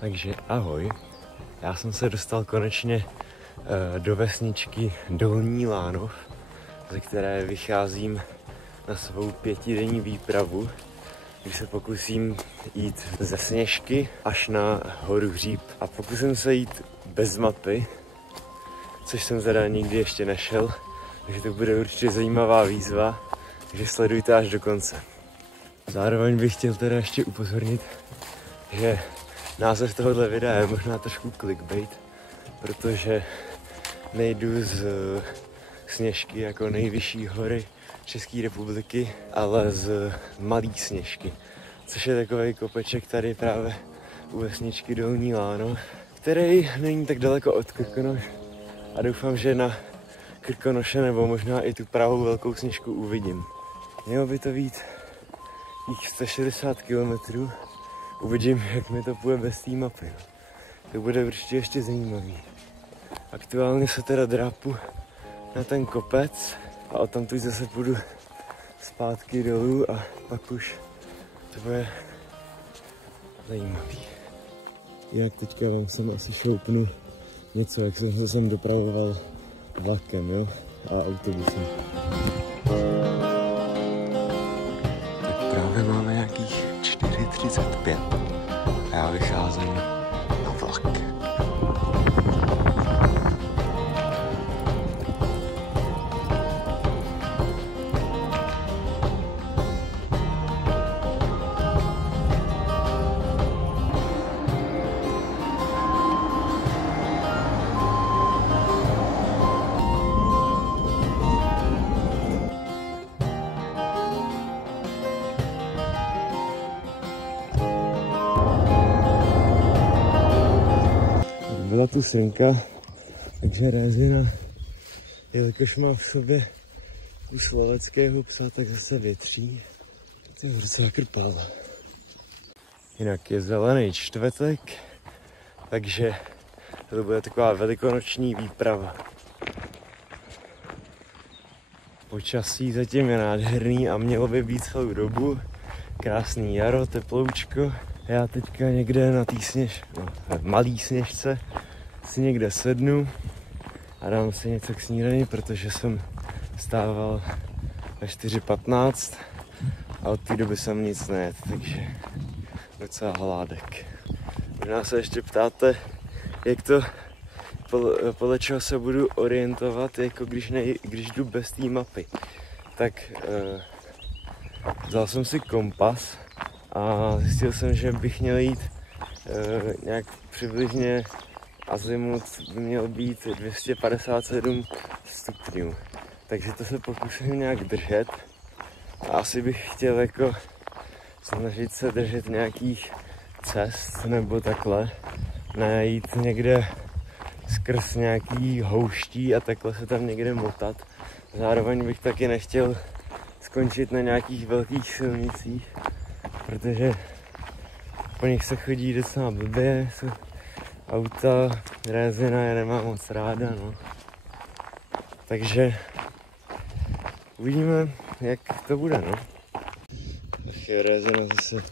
Takže ahoj, já jsem se dostal konečně do vesničky Dolní Lánov, ze které vycházím na svou 5denní výpravu, kdy se pokusím jít ze Sněžky až na horu Hříb. A pokusím se jít bez mapy, což jsem teda nikdy ještě nešel, takže to bude určitě zajímavá výzva, takže sledujte až do konce. Zároveň bych chtěl teda ještě upozornit, že název tohohle videa je možná trošku clickbait, protože nejdu z Sněžky jako nejvyšší hory České republiky, ale z Malý Sněžky, což je takový kopeček tady právě u vesničky Dolní Lánov, který není tak daleko od Krkonoš a doufám, že na Krkonoše nebo možná i tu pravou Velkou Sněžku uvidím. Mělo by to být jich 160 km. Uvidím, jak mi to půjde bez té mapy. To bude určitě ještě zajímavý. Aktuálně se teda drápu na ten kopec a odtamtud zase půjdu zpátky dolů a pak už to bude zajímavý. Jak teďka vám sem asi šoupnu něco, jak jsem se sem dopravoval vlakem, jo? A autobusem. Tak právě máme nějakých 4:35 a já vycházím na vlak. Byla tu srnka, takže rézina, jelikož má v sobě kus loveckého psa, tak zase větří. To je hrozná krpála. Jinak je zelený čtvrtek, takže to bude taková velikonoční výprava. Počasí zatím je nádherný a mělo by být celou dobu. Krásný jaro, teploučko. Já teďka někde na té Malý Sněžce si někde sednu a dám si něco k snídani, protože jsem stával ve 4:15 a od té doby jsem nic nejedl, takže docela hládek. Možná se ještě ptáte, jak to, podle čeho se budu orientovat, jako když jdu bez té mapy. Tak vzal jsem si kompas a zjistil jsem, že bych měl jít nějak přibližně, azimut by měl být 257 stupňů. Takže to se pokusím nějak držet. A asi bych chtěl jako snažit se držet nějakých cest nebo takhle. Ne jít někde skrz nějaký houští a takhle se tam někde motat. Zároveň bych taky nechtěl skončit na nějakých velkých silnicích, protože po nich se chodí docela blbě, jsou auta, rézina, já nemám moc ráda, no. Takže uvidíme, jak to bude, no. Ach jo, rézina zase,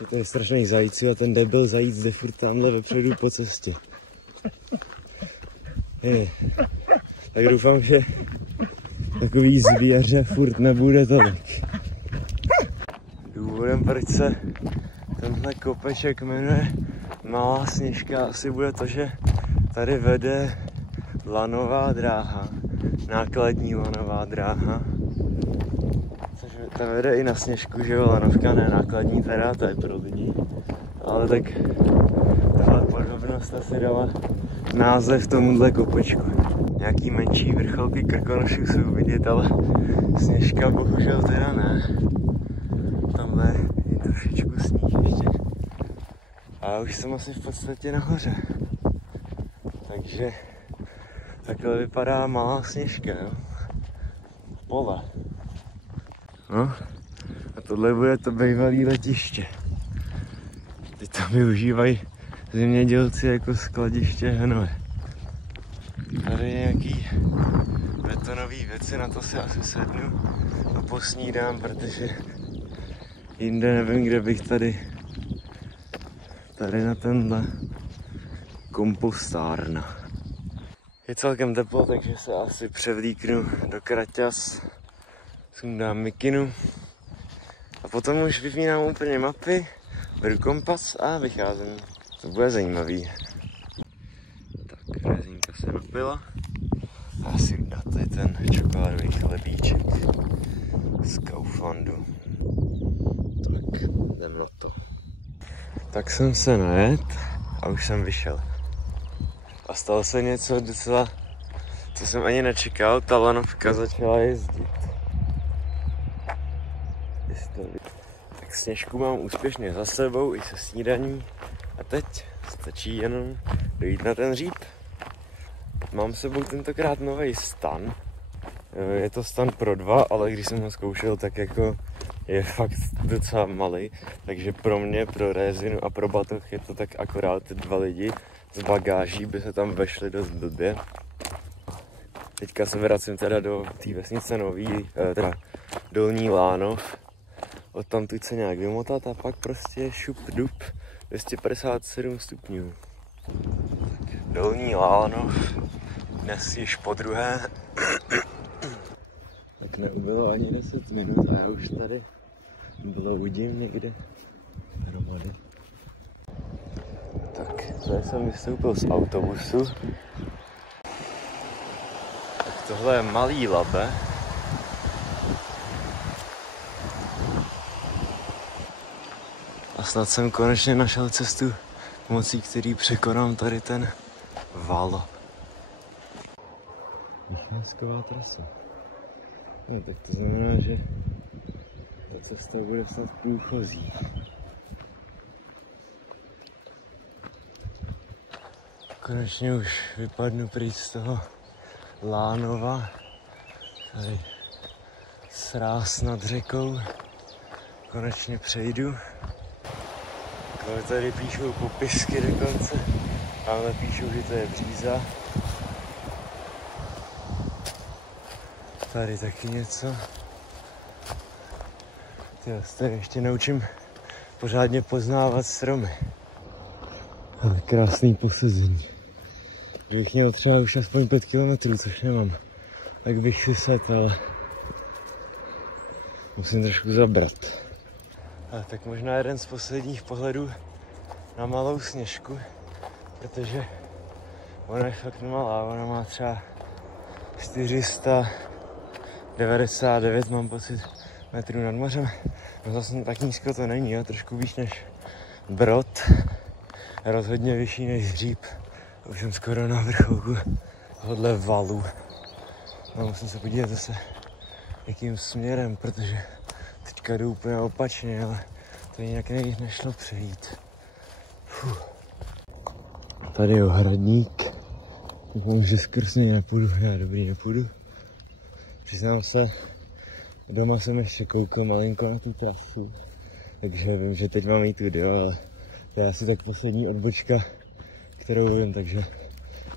je ten strašný zajíc a ten debil zajíc jde furt tamhle vepředu po cestě. Tak doufám, že takový zvěře furt nebude tolik. Důvodem, proč se tenhle kopeček jmenuje Malá Sněžka, asi bude to, že tady vede lanová dráha, nákladní lanová dráha, což ta vede i na Sněžku, že jo, lanovka, ne nákladní, teda to je pro lidi, ale tak tahle podobnost asi dala název tomuhle kopečku. Nějaký menší vrcholky Krkonošů jsou vidět, ale Sněžka bohužel teda ne. Tamhle je trošičku sníh ještě. A už jsem asi v podstatě nahoře. Takže takhle vypadá Malá Sněžka, jo. Pole. No a tohle bude to bývalý letiště. Teď to využívají zemědělci jako skladiště hnoje. Tady je nějaký betonový věci, na to si asi sednu a posnídám, protože jinde nevím, kde bych tady tady na tenhle kompostárna. Je celkem teplo, takže se asi převlíknu do kraťas, sundám mikinu a potom už vypínám úplně mapy, beru kompas a vycházím. To bude zajímavý. Tak, rezínka se napila. A si dát tady ten čokoládový chlebíček z Kauflandu. Tak, jdem na to. Tak jsem se najet a už jsem vyšel. A stalo se něco docela, co jsem ani nečekal, ta lanovka začala jezdit. Tak sněžku mám úspěšně za sebou i se snídaní a teď stačí jenom dojít na ten hříb. Mám s sebou tentokrát nový stan. Je to stan pro 2, ale když jsem ho zkoušel, tak jako je fakt docela malý. Takže pro mě, pro Rézinu a pro batoh je to tak akorát 2 lidi z bagáží by se tam vešli dost blbě. Teďka se vracím teda do té vesnice Nový, teda Dolní Lánov. Odtamtud se nějak vymotat a pak prostě šup dup 257 stupňů. Tak, Dolní Lánov, dnes již podruhé. Tak neubylo ani 10 minut a já už tady bloudím někde hromady. Tak, tady jsem vystoupil z autobusu. Tak tohle je Malý Labe. A snad jsem konečně našel cestu, pomocí který překonám tady ten val. Vycházková trasa. No tak to znamená, že ta cesta bude snad průchozí. Konečně už vypadnu pryč z toho Lánova. Tady sráz nad řekou. Konečně přejdu. Tady píšou popisky dokonce. Tamhle píšou, že to je bříza. Tady taky něco. Tady ještě naučím pořádně poznávat stromy. Ale krásný posezení. Kdybych měl třeba už aspoň 5 km, což nemám, tak bych si set, ale musím trošku zabrat. A tak možná jeden z posledních pohledů na Malou Sněžku, protože ona je fakt malá, ona má třeba 499, mám pocit, metrů nad mořem. No zase tak nízko to není, jo? Trošku výš než Brod, rozhodně vyšší než Hříb. Už jsem skoro na vrcholku tohohle valu. No, musím se podívat zase, jakým směrem, protože teďka jdu úplně opačně, ale to jinak nešlo přejít. Tady je ohradník. Doufám, že skrz něj nepůjdu. Já dobrý nepůjdu. Přiznám se, doma jsem ještě koukal malinko na tu trasu, takže vím, že teď mám jít tudy, ale to je asi tak poslední odbočka, kterou vím, takže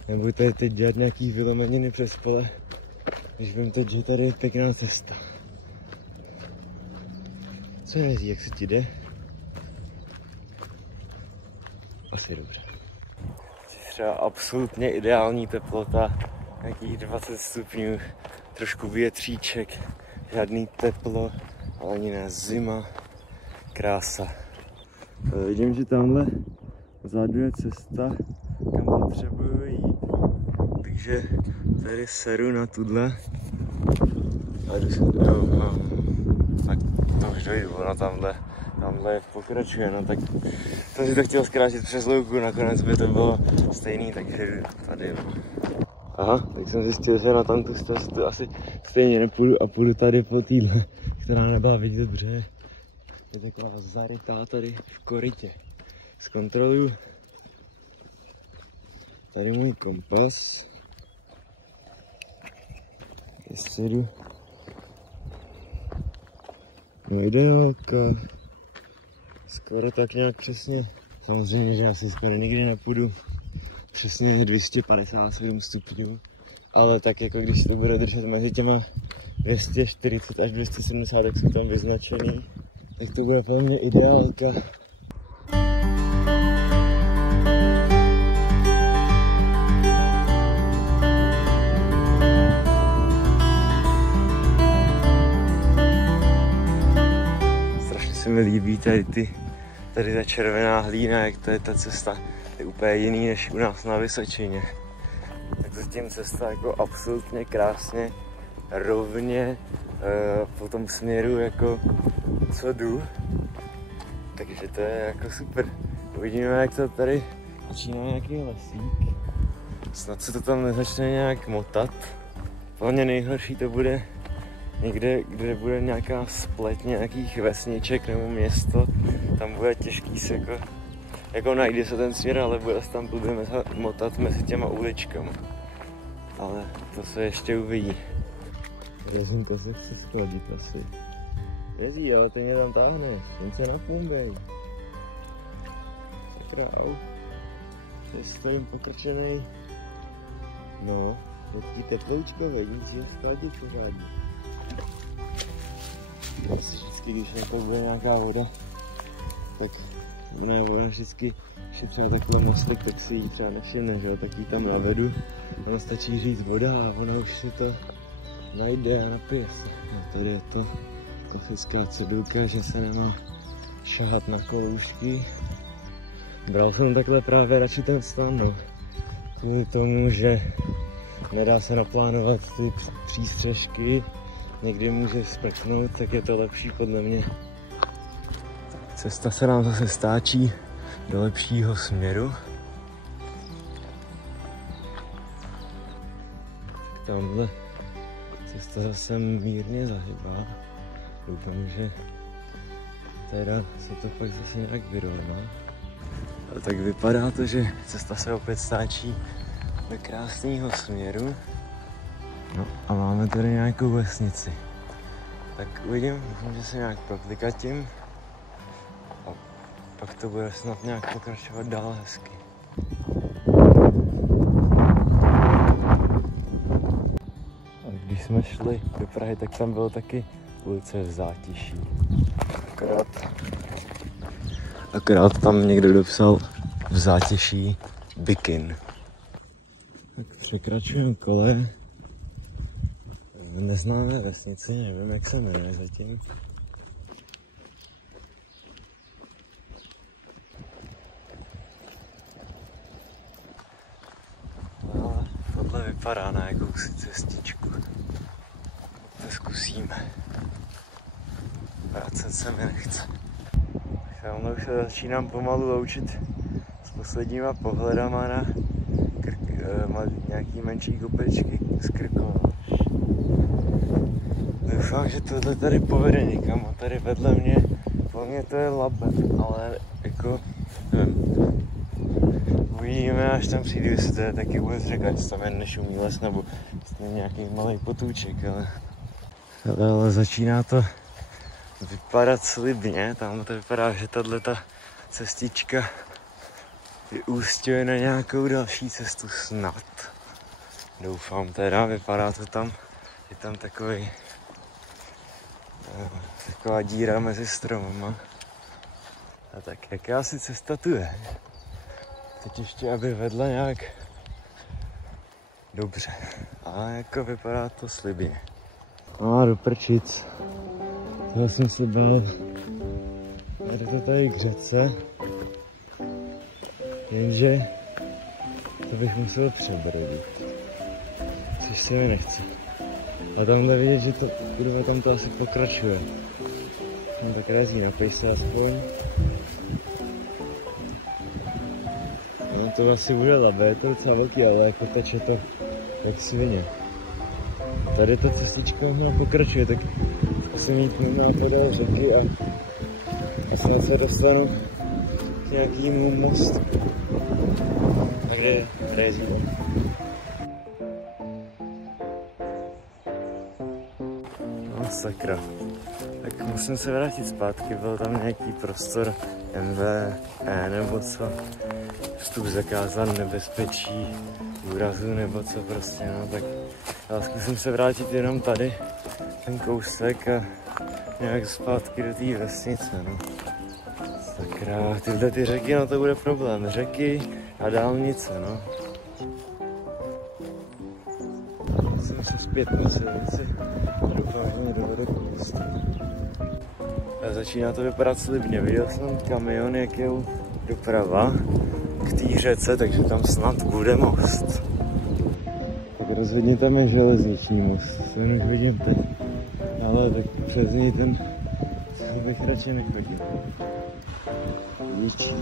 nebudu tady teď dělat nějaký vylomeniny přes pole, když vím teď, že tady je pěkná cesta. Co je, jak se ti jde? Asi dobře. Třeba absolutně ideální teplota, nějakých 20 stupňů, trošku větříček, žádný teplo, ale ani ne zima, krása. Vidím, že tamhle vzadu je cesta, kam potřebuju jít, takže tady seru na tuhle a jdu se, tak to už dojdu, ona tamhle pokračuje, no tak jsem si to chtěl zkrátit přes louku, nakonec by to bylo stejný, takže tady jo. Aha, tak jsem zjistil, že na tamtu cestu asi stejně nepůjdu a půjdu tady po téhle, která nebyla vidět dobře. Je taková zarytá tady v korytě. Zkontroluju tady můj kompas. Ještě jdu. No ideálka. Skoro tak nějak přesně. Samozřejmě, že asi skoro nikdy nepůjdu přesně 257 stupňů. Ale tak jako když to bude držet mezi těma 240 až 270, jak jsou tam vyznačený, tak to bude pro mě ideálka. tady ta červená hlína, jak to je ta cesta, je úplně jiný než u nás na Vysočině. Tak zatím cesta jako absolutně krásně, rovně po tom směru, jako co jdu. Takže to je jako super. Uvidíme, jak to tady začíná nějaký lesík. Snad se to tam nezačne nějak motat. Hlavně nejhorší to bude někde, kde bude nějaká spleť nějakých vesniček nebo město. Tam bude těžký se jako najde se ten směr, ale bude se tam blbě motat mezi těma uličkama. Ale to se ještě uvidí. Rozum, to se chce schodit asi. Ježí, ale ty mě tam táhneš, jen se napumbej. Sakra, au. Tady stojím pokrčenej. No, je ty teploučko, musím schodit pořádně. Asi vždycky, když na to bude nějaká voda, tak ne, voda vždycky, když je třeba takové mostek, tak si ji třeba nevšimne, že jo, tak ji tam navedu. Ono stačí říct voda a ona už si to najde a napije se. No, tady je to klasická cedulka, že se nemá šahat na koloušky. Bral jsem takhle právě radši ten stan, no. Kvůli tomu, že nedá se naplánovat ty přístřežky, někdy může sprchnout, tak je to lepší podle mě. Cesta se nám zase stáčí do lepšího směru. Tamhle cesta zase mírně zahybá. Doufám, že teda se to pak zase nějak vyrovná. Ale tak vypadá to, že cesta se opět stáčí do krásného směru. No a máme tady nějakou vesnici. Tak uvidím, doufám, že se nějak proklikatím. A pak to bude snad nějak pokračovat dál hezky. A když jsme šli do Prahy, tak tam bylo taky ulice v Zátiší. Akorát tam někdo dopsal v Zátiší Bikin. Tak překračujeme kole neznámé vesnici, nevím, jak se jmenuje zatím. Ale tohle vypadá na jakousi cestičku. To zkusíme. Vracet se mi nechce. Tamhle už se začínám pomalu loučit s posledníma pohledama na nějaký menší kopečky z Krkonoš. Doufám, že tohle tady povede někam a tady vedle mě, po mně to je Labe, ale jako, nevím. Uvidíme, až tam přijdu, jestli to je taky vůbec řekla, jestli tam je nešumí les nebo jestli je nějaký malý potůček, ale začíná to vypadat slibně. Tamhle to vypadá, že tato cestička vyústěje na nějakou další cestu snad. Doufám teda, vypadá to tam, je tam taková díra mezi stromama. A tak jaká si cesta tu je? Teď ještě, aby vedla nějak dobře. A jako vypadá to slibně. A do prčic. Toho jsem se bál. Jde to tady k řece. Jenže to bych musel přebrodit. Což se mi nechce. A tamhle vidět, že to, kurva, tam to asi pokračuje. No tak razí na pejse aspoň. No to asi bude Labe, je to docela velký, ale jako teče to jak svině. Tady ta cestička možná pokračuje, tak zkusím jít možná podél řeky a snad se dostanu k nějakému mostu. Takže rézíme. No sakra. Tak musím se vrátit zpátky, byl tam nějaký prostor MVE nebo co. Vstup zakázán, nebezpečí, úrazu nebo co prostě, no tak já zkusím se vrátit jenom tady, ten kousek a nějak zpátky do té vesnice, no. Sakra, tyhle ty řeky, no to bude problém, řeky a dálnice, no. Jsem se zpět na silnici a doufám, že mě dovede k mostu. Začíná to vypadat slibně. Viděl jsem kamion, jak jel doprava k té řece, takže tam snad bude most. Tak rozhodně tam je železniční most, to už vidím teď. Ale tak přes něj ten bych radši nechodil. Ničí.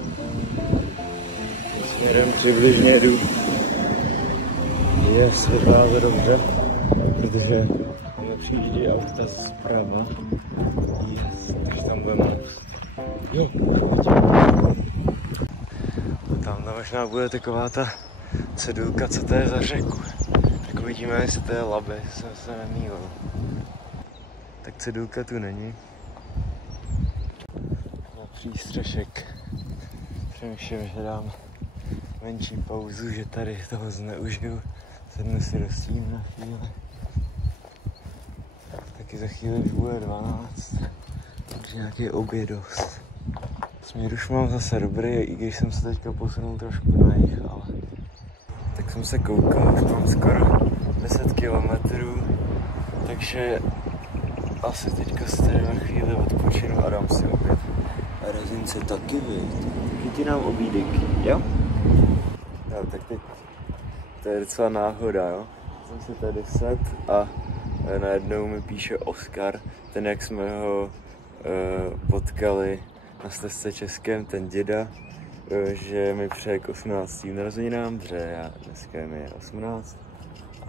Směrem přibližně jdu. Je světlo dobře, protože přijíždí auta zprava. Yes, takže tam bude most. Jo, tam možná bude taková ta cedulka, co to je za řeku. Tak uvidíme, jestli to je Labe, jsem se nemýlil. Tak cedulka tu není. Na přístřešek. Přemýšlím, že dám menší pauzu, že tady toho zneužiju. Sednu si do stínu na chvíli. Taky za chvíli už bude 12. Takže nějaký obědos. Směr už mám zase dobrý, i když jsem se teďka posunul trošku na jih, ale... Tak jsem se koukal, už mám skoro 10 kilometrů, takže asi teďka si tady na chvíli odpočinu a dám si oběd. A Rezince taky, viď? Taky nám obídek, jo? No, tak teď to je docela náhoda, jo? Jsem si tady sedl a najednou mi píše Oskar, ten jak jsme ho potkali na stezce Českém, ten děda, že mi přeje k 18. narozeninám, protože dneska mi je 18,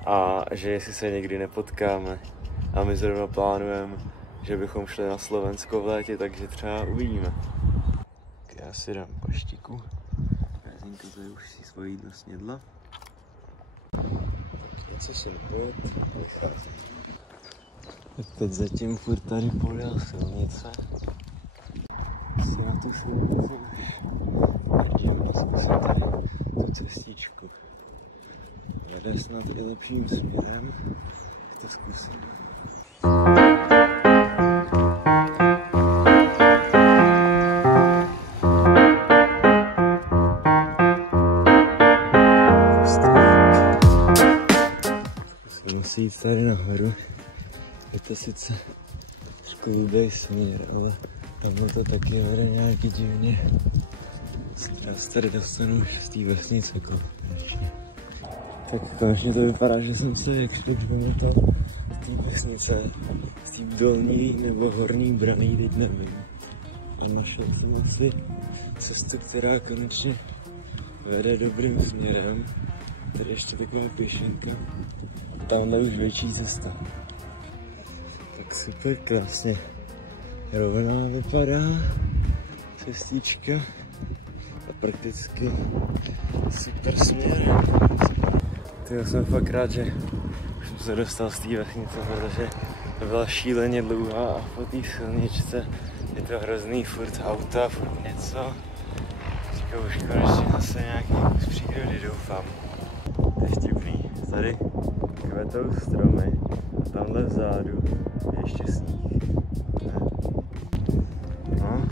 a že jestli se někdy nepotkáme a my zrovna plánujeme, že bychom šli na Slovensko v létě, takže třeba uvidíme. Tak já si dám paštiku. Rezinka tady už si svoje jídlo snědla. Tak něco jsem pět, vychází. Tak teď zatím furt tady podél silnice. Si na tu silnici už jdeme zkusit tady tu cestičku. Vede snad i lepším směrem, tak to zkusím. Musí jít tady nahoru. Je to sice trošku blbý směr, ale tamhle to taky vede nějaký divně. Já se tady dostanu už z té vesnice konečně. Tak konečně to vypadá, že jsem se jakž domotal z té vesnice, z té dolní nebo horní brany, teď nevím. A našel jsem asi cestu, která konečně vede dobrým směrem. Tady ještě taková pěšinka. A tamhle už větší cesta. Tak super krásně rovná vypadá cestička a prakticky super směr. Já jsem fakt rád, že už jsem se dostal z té vesnice, protože to byla šíleně dlouhá a po té silničce je to hrozný, furt auta, furt něco. Teďka už konečně zase nějaký kus přírody, doufám. To je vtipný. Tady kvetou stromy a tamhle vzadu je ještě sníh. No.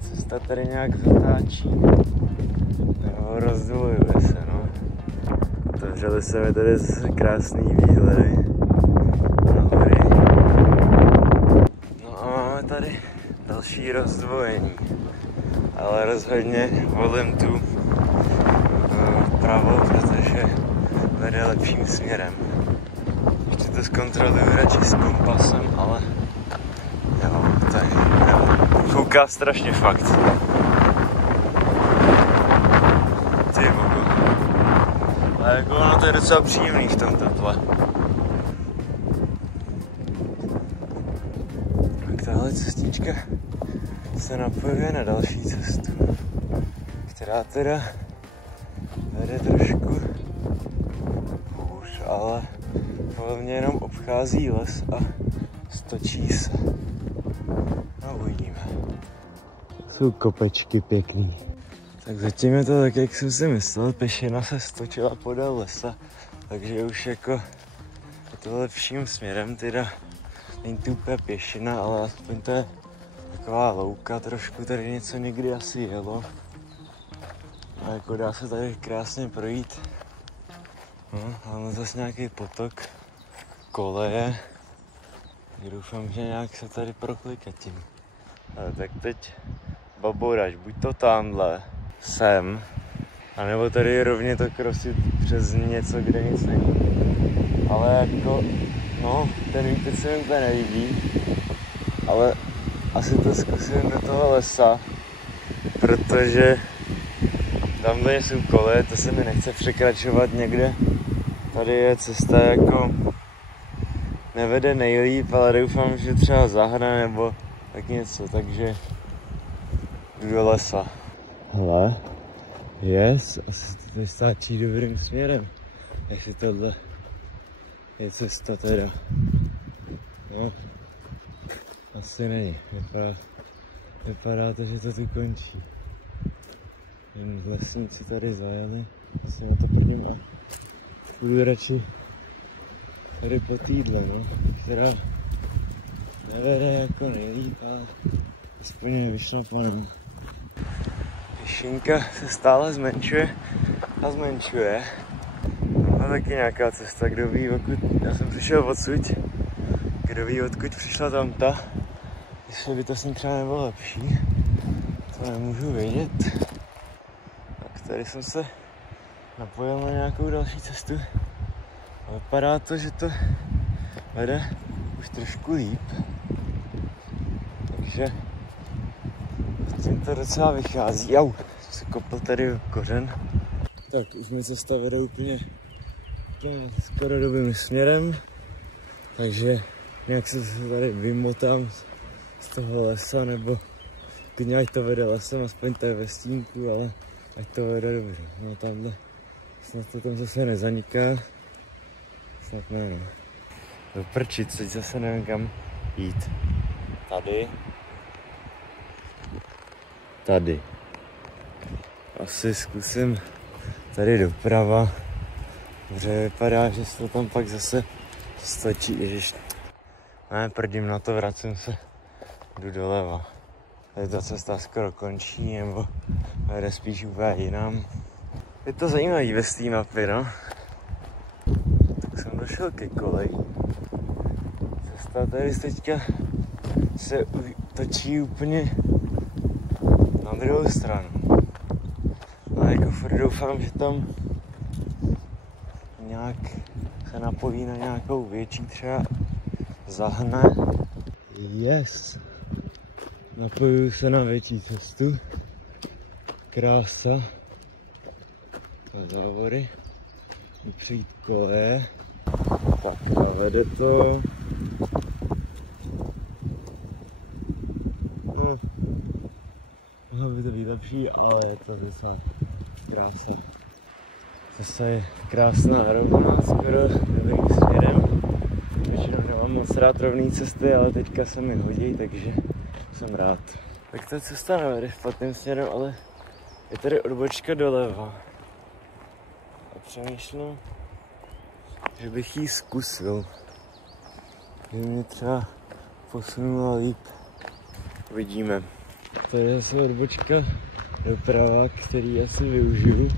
Cesta tady nějak zatáčí. Nebo rozdvojuje se, no. Otevřely se mi tady krásný výhledy na hory. No a máme tady další rozdvojení. Ale rozhodně volím tu pravou, protože vede lepším směrem. Ještě to zkontroluju radši s kompasem, ale jo, tak kouká strašně fakt. Ty bogu. A jako ono to je docela příjemný v tom teple. Tak tahle cestička se napojuje na další cestu, která teda vede trošku hůř, ale podle mě jenom obchází les a stočí se. No uvidíme. Jsou kopečky pěkný. Tak zatím je to tak, jak jsem si myslel, pěšina se stočila podél lesa, takže už jako je to lepším směrem, teda není to úplně pěšina, ale aspoň to je taková louka, trošku tady něco někdy asi jelo. A jako dá se tady krásně projít. No, máme zase nějaký potok, koleje. Doufám, že nějak se tady proklikatím. Ale tak teď babouráš, buď to tamhle, sem, anebo tady rovně to krosit přes něco, kde nic není. Ale jako, no, ten vítr se mi úplně nelíbí, ale asi to zkusím do toho lesa, protože tamhle jsou koleje, to se mi nechce překračovat někde. Tady je cesta jako nevede nejlíp, ale doufám, že třeba zahra nebo tak něco, takže jdu do lesa. Hele, yes, asi to tady stáčí dobrým směrem, jestli tohle je cesta teda. No, asi není, vypadá to, že to tu končí. Jen lesníci tady zajeli, asi na to prdím a půjdu radši tady po týdle, no, která nevede jako nejlíp, ale aspoň je vyšlapaná. Pěšinka se stále zmenšuje a zmenšuje. A taky nějaká cesta, kdo ví, odkud, já jsem přišel odsud, kdo ví, odkud přišla tamta, jestli by to s ní třeba nebylo lepší, to nemůžu vědět. Tak tady jsem se napojil na nějakou další cestu a vypadá to, že to vede už trošku líp, takže tím to docela vychází. Jau, se kopl tady kořen. Tak už mi cesta vede úplně skoro dobrým směrem, takže nějak se tady vymotám z toho lesa, nebo klidně ať to vede lesem, aspoň to je ve stínku, ale ať to vede dobře. No tamhle snad to tam zase nezaniká, snad ne, no. Do prčic, teď zase nevím kam jít. Tady. Asi zkusím tady doprava. Dobře, vypadá, že se to tam pak zase stačí, ježiš. Ne, prdím na to, vracím se, jdu doleva. Tady ta cesta skoro končí, nebo jde spíš úplně jinam. Je to zajímavý bez té mapy, no. Tak jsem došel ke koleji. Cesta tady teďka se točí úplně na druhou stranu. Ale jako furt doufám, že tam nějak se napojí na nějakou větší třeba zahne. Yes! Napojuju se na větší cestu. Krása. A závory. Přijít koleje. Tak a vede to. No. Mohlo by to být lepší, ale je to docela krása. Cesta je krásná, rovná, skoro dobrým směrem. Většinou nemám moc rád rovný cesty, ale teďka se mi hodí, takže jsem rád. Tak ta cesta nevede špatným směrem, ale je tady odbočka doleva. A přemýšlím, že bych ji zkusil. Že mě třeba posunula líp. Uvidíme. Tady je zase odbočka doprava, který asi využiju.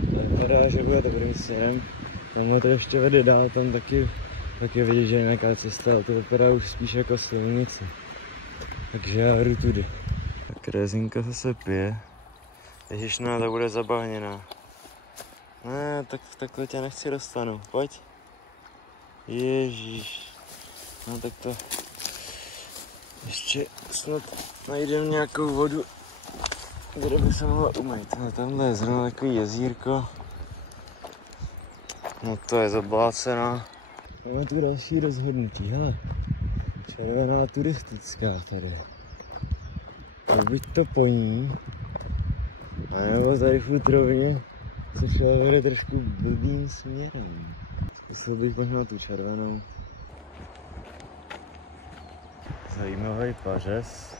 Vypadá, že bude dobrým směrem. Tamhle to ještě vede dál, tam taky vidět, že je nějaká cesta, ale to vypadá už spíš jako silnice. Takže já jdu tudy. Tak rezinka se pije. Ježišná, to bude zabahněná. Ne, tak takhle tě nechci dostanu, pojď. Ježíš. No tak to... Ještě snad najdem nějakou vodu, kde by se mohla umýt. No, tamhle je zrovna takový jezírko. No to je zablácená. Máme tu další rozhodnutí, hele. Červená turistická tady. Buď to po ní, anebo tady furt rovně se člověk vede trošku blbým směrem. Zkusil bych možná tu červenou. Zajímavý pařez.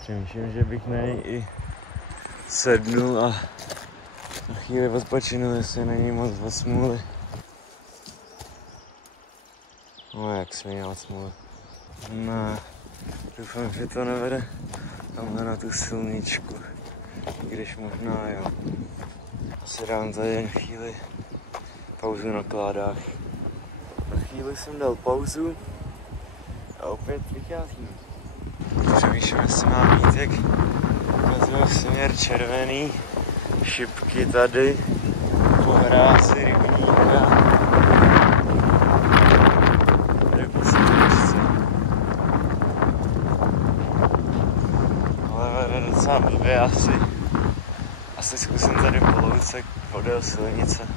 Přemýšlím, že bych na něj i sednul a na chvíli odpočinul, jestli není moc od smůly. No jak směl od smůly. No, doufám, že to nevede tamhle na tu silničku. Když možná jo. Asi dám za jen chvíli pauzu na kládách. Na chvíli jsem dal pauzu a opět vycházíme. Přemýšlím, jestli mám jít, jak ukazuje směr červený, šipky tady, po hrázi rybníka. Rybu si to ale vede docela blbě asi zkusím tady po louce podél silnice.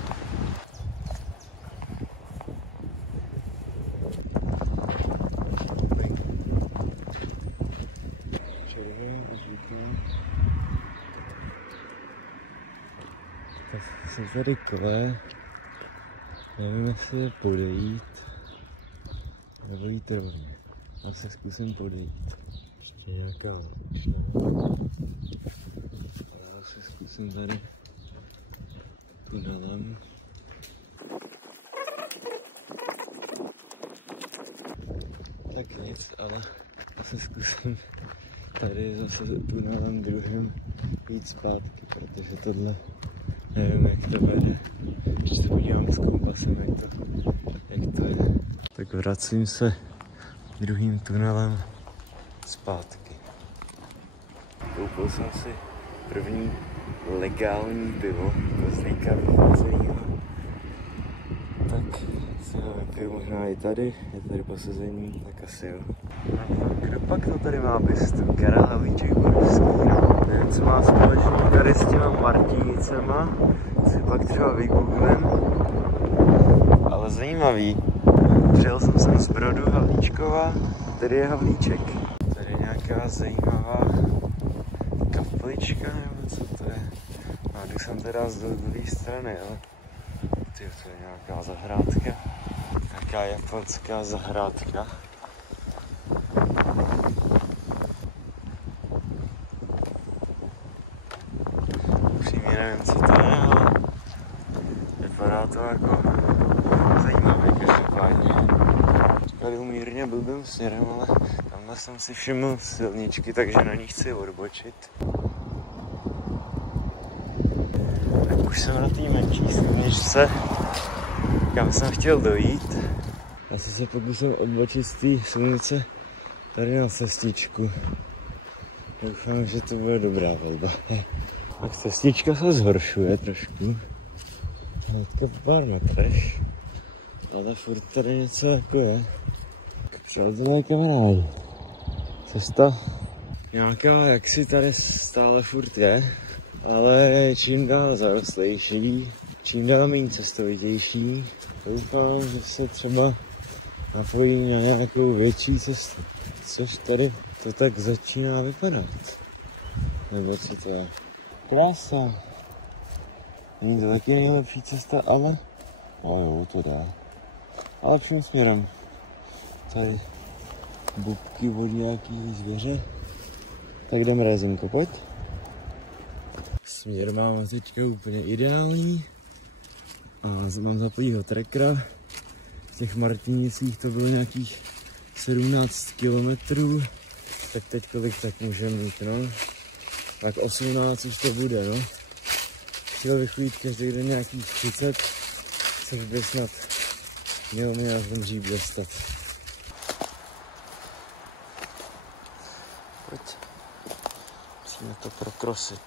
Tak jsem tady kole, nevím, jestli je podejít, nebo jít rovně. Asi zkusím podejít. Ještě nějaká šara. A já si zkusím tady tunelem. Tak nic, ale asi zkusím tady zase tunelem druhým jít zpátky, protože tohle nevím, jak to vede. Ještě se podívám s kompasem, jak to je. Tak vracím se druhým tunelem zpátky. Koupil jsem si první legální pivo, Kozlíka vycházenýho. Tak si ho vypiju možná i tady, je tady posazení, tak asi jo. Kdo pak to tady má bystu? Karel Havlíček Borovský, no. Nevím, co má společný tady s těma Martinicema, si pak třeba vygooglem. Ale zajímavý, přijel jsem sem z Brodu Havlíčkova, tady je Havlíček. Tady je nějaká zajímavá kaplička, nebo co to je? No, jdu jsem teda z druhé strany, ale tyjo, to je nějaká zahrádka. Nějaká japonská zahrádka. Upřímně nevím, co to je, ale vypadá to jako zajímavé každopádně. Tady umírně blbým směrem, ale tamhle jsem si všiml silničky, takže na ní chci odbočit. Tak už jsem na té menší silničce, kam jsem chtěl dojít. Asi se pokusím odbočit z té silnice tady na cestičku. Doufám, že to bude dobrá volba. Tak cestička se zhoršuje trošku. Hnedka po pár metrech. Ale furt tady něco jako je. Přátelé kamarádi. Cesta nějaká, jak si tady stále furt je, ale je čím dál zarostlejší, čím dál méně cestovitější. Doufám, že se třeba napojím na nějakou větší cestu, což tady to tak začíná vypadat. Nebo co to je? Krása. Není to taky nejlepší cesta, ale jo, to dá. A lepším směrem. Tady bubky od nějaký zvěře. Tak jdeme Rézinko, pojď. Směr máme teďka úplně ideální. A mám zapojího trackera. V těch Martinicích to bylo nějakých 17 kilometrů. Tak teď kolik tak můžeme mít, no. Tak 18 už to bude, no. Chtěl bych jít každý den nějakých 30, což by snad měl mi aspoň dřív dostat. Pojď. Musíme to prokrosit.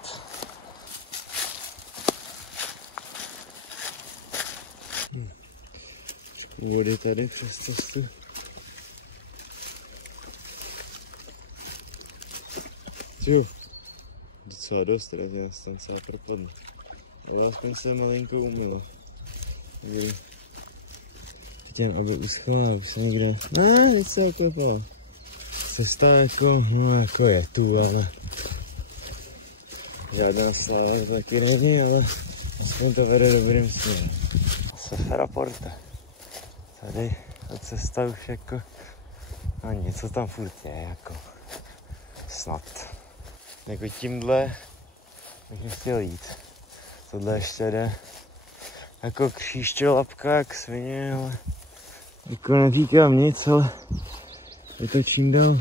Trošku vody tady přes cestu. Jo, docela dost, tady je tam celá propadne. Ale aspoň se malinko umylo. Teď jen oba uschla, už jsem někde. Nic se oklepala. Cesta jako, no jako je tu, ale žádná sláva taky není, ale aspoň to vede dobrým směrem. Sefera Porta. Tady ta cesta už jako, no něco tam furt je, jako snad. Jako tímhle bych nechtěl jít. Tohle ještě jde jako kříšťolapka, jak svině, ale jako neříkám nic, ale je to čím dál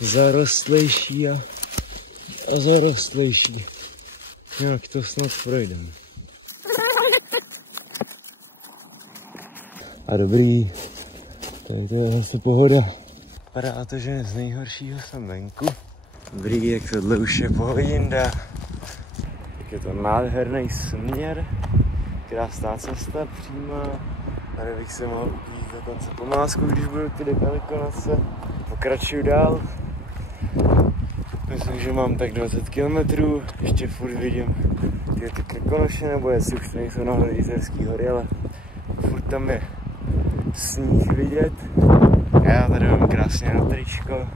zarostlejší a zarostlejší. Nějak to snad projdeme. A dobrý, tady to je zase pohoda. Vypadá to, že z nejhoršího jsem venku. Dobrý, jak tohle už je pohodinda. Tak je to nádherný směr, krásná cesta přímá. Tady bych se mohl uklít dokonce pomásku, když budou ty Velikonoce. Pokračuju dál. Myslím, že mám tak 20 km, ještě furt vidím ty Krkonoše, nebo jestli už to nejsou nahoře Jizerský hory, ale furt tam je sníh vidět. Já tady mám krásně na tričko.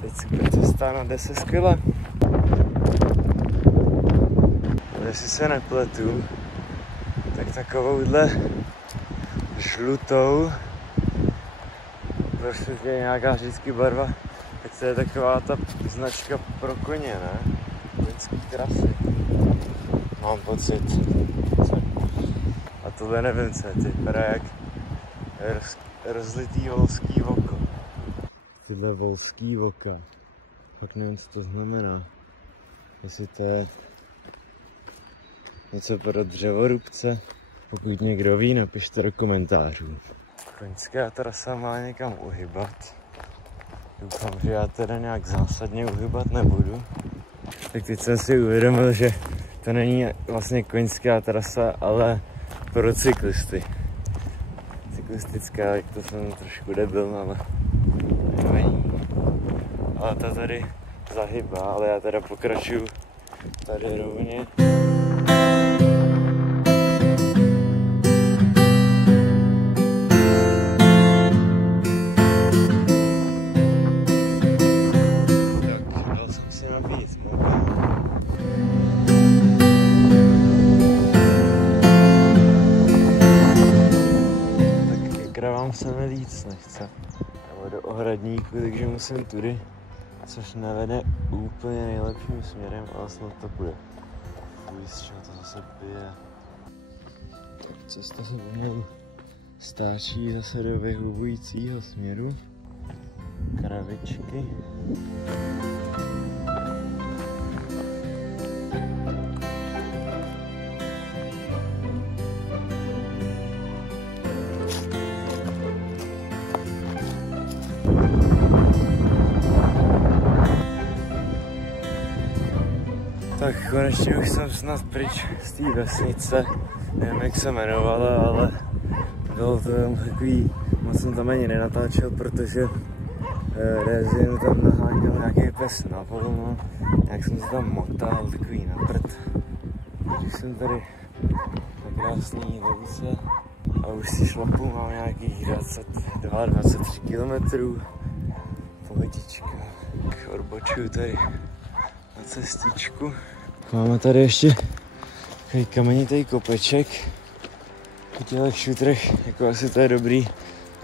Teď super cesta, jde se skvěle. Jestli se nepletu, tak takovouhle žlutou, prostě je nějaká vždycky barva, tak to je taková ta značka pro koně, ne? Koňský trasy. Mám pocit. A tohle nevím, co je, ty vypadá jak rozlitý volský oko. Tyhle volský voka. Fakt nevím, co to znamená. Jestli to je něco pro dřevorubce. Pokud někdo ví, napište do komentářů. Koňská trasa má někam uhybat. Doufám, že já teda nějak zásadně uhybat nebudu. Tak teď jsem si uvědomil, že to není vlastně koňská trasa, ale pro cyklisty. Cyklistická, jak to jsem trošku debil, ale nevím. Ale ta tady zahybá, ale já teda pokračuju tady rovně. Se mi víc nechce, nebo do ohradníku, takže musím tudy, což nevede úplně nejlepším směrem, ale snad to bude. Uvidí, z čeho to zase bije. Cesta se pomalu stáčí zase do vyhubujícího směru. Kravičky. Tak konečně už jsem snad pryč z té vesnice, nevím jak se jmenovala, ale bylo to tam takový, moc jsem tam ani nenatáčel, protože Rezin tam naháněl nějaký pes na volno, nějak jsem se tam motal, takový na prd. Když jsem tady na krásný louce a už si šlapu, mám nějakých 22-23 km, pohodička, odbočuju tady na cestičku. Máme tady ještě takový kamenitý kopeček. Po těch šutrech, jako asi to je dobrý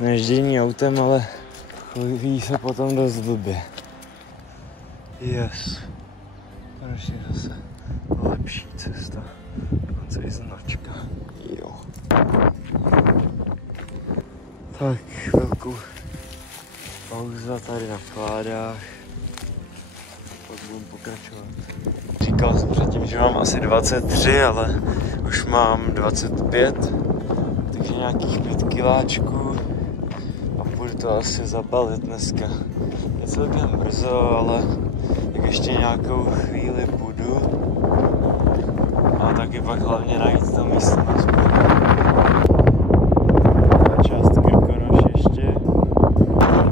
neždění autem, ale chodí se potom dost blbě. Yes. Konečně zase lepší cesta. Dokonce i značka. Jo. Tak, chvilku pauza tady na kládách. Pak budu pokračovat. Říkal jsem předtím, že mám asi 23, ale už mám 25, takže nějakých 5 kiláčků a půjdu to asi zabalit dneska. Je celkem brzo, ale tak ještě nějakou chvíli budu a taky pak hlavně najít to místo na spolu. Ta část Krkonoš ještě,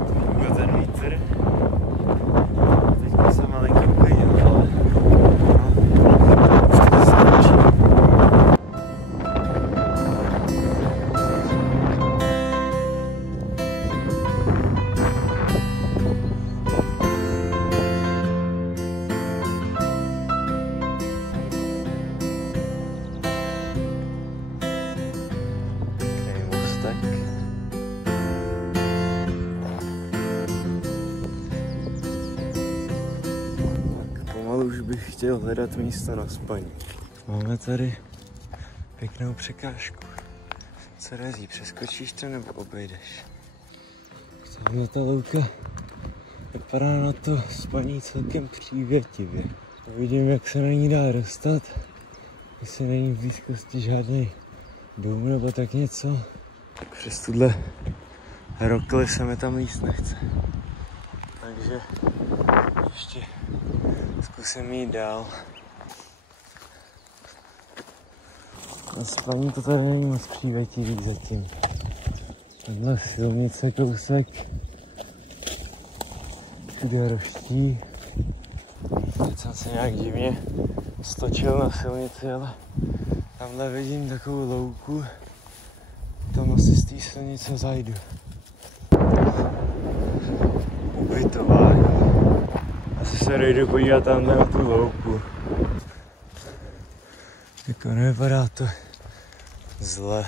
funguje ten vítr. Teďka jsem malinký uklidil, ale už bych chtěl hledat místo na spaní. Máme tady pěknou překážku. Co razí, přeskočíš to nebo obejdeš? Tamhle ta louka vypadá na to spaní celkem přívětivě. Uvidím, jak se na ní dá dostat. Jestli není v blízkosti žádný dům nebo tak něco. Přes tuhle rokli se mi tam jíst nechce. Takže ještě zkusím jít dál. Na spaní to tady není moc přívětivý zatím. Tahle silnice kousek. Všude roští. Teď jsem se nějak divně stočil na silnici, ale tamhle vidím takovou louku. Tam asi z té silnice zajdu. Ubytování. Asi se dojdu podívat tamhle na tu louku. Jako nevypadá to zle.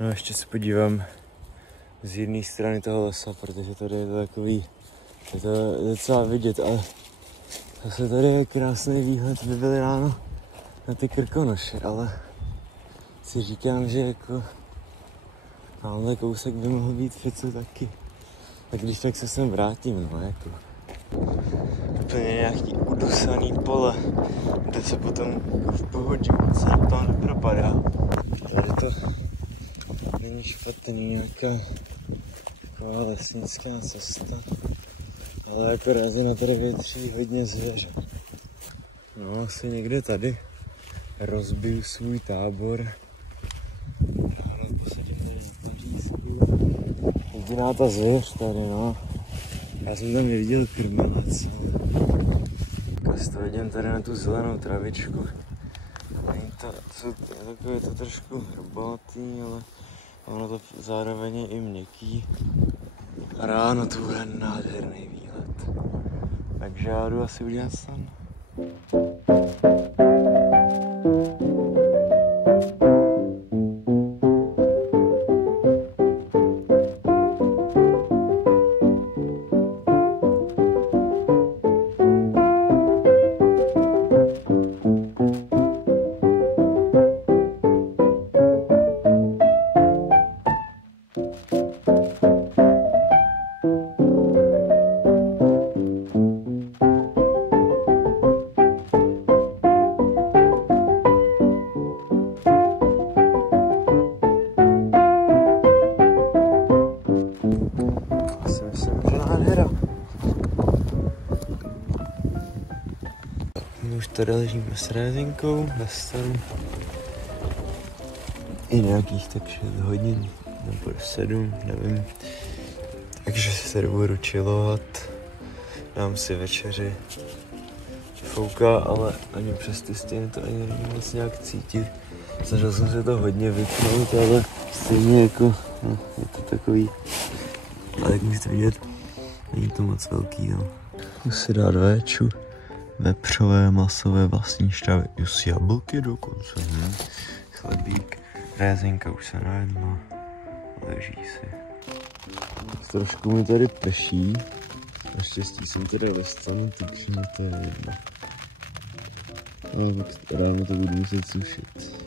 No ještě se podívám z jedné strany toho lesa, protože tady je to takový, je to docela vidět, ale zase tady je krásný výhled, by byl ráno na ty Krkonoše, ale si říkám, že jako tamhle kousek by mohl být Fico taky. Tak když tak se sem vrátím, no jako. Úplně nějaký udusaný pole, kde se potom jako v pohodě moc to nepropadá. Tady to není špatný, nějaká taková lesnická cesta, ale jako na tady větří hodně zvěře. No asi někde tady rozbiju svůj tábor. Ráno posadím tady na pařízku. Jediná ta zvěř tady, no. Já jsem tam neviděl krmelec, ale to vidím tady na tu zelenou travičku. Je to trošku hrbatý, ale ono to zároveň je i měkký. A ráno to bude nádherný výhled. Takže já jdu asi udělat stan. Už tady ležíme s Rézinkou ve stanu. I nějakých tak 6 hodin, nebo 7, nevím. Takže se tady budu chillovat. Dám si večeři. Fouká, ale ani přes ty stěny to ani není moc nějak cítit. Snažil jsem se to hodně vypnout, ale stejně jako, no, je to takový. Ale jak můžete vidět, není to moc velký, no. Musím si dát véču. Vepřové, masové vlastní štravy, just jablky dokonce, ne? Chlebík, Rézinka už se najedla, leží si. Trošku mi tady prší, naštěstí jsem tady ve stanu, takže mi to je jedno. Ale ráno to budu muset sušit.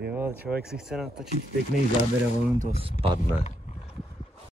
Jo, člověk si chce natočit pěkný záběr a on to spadne.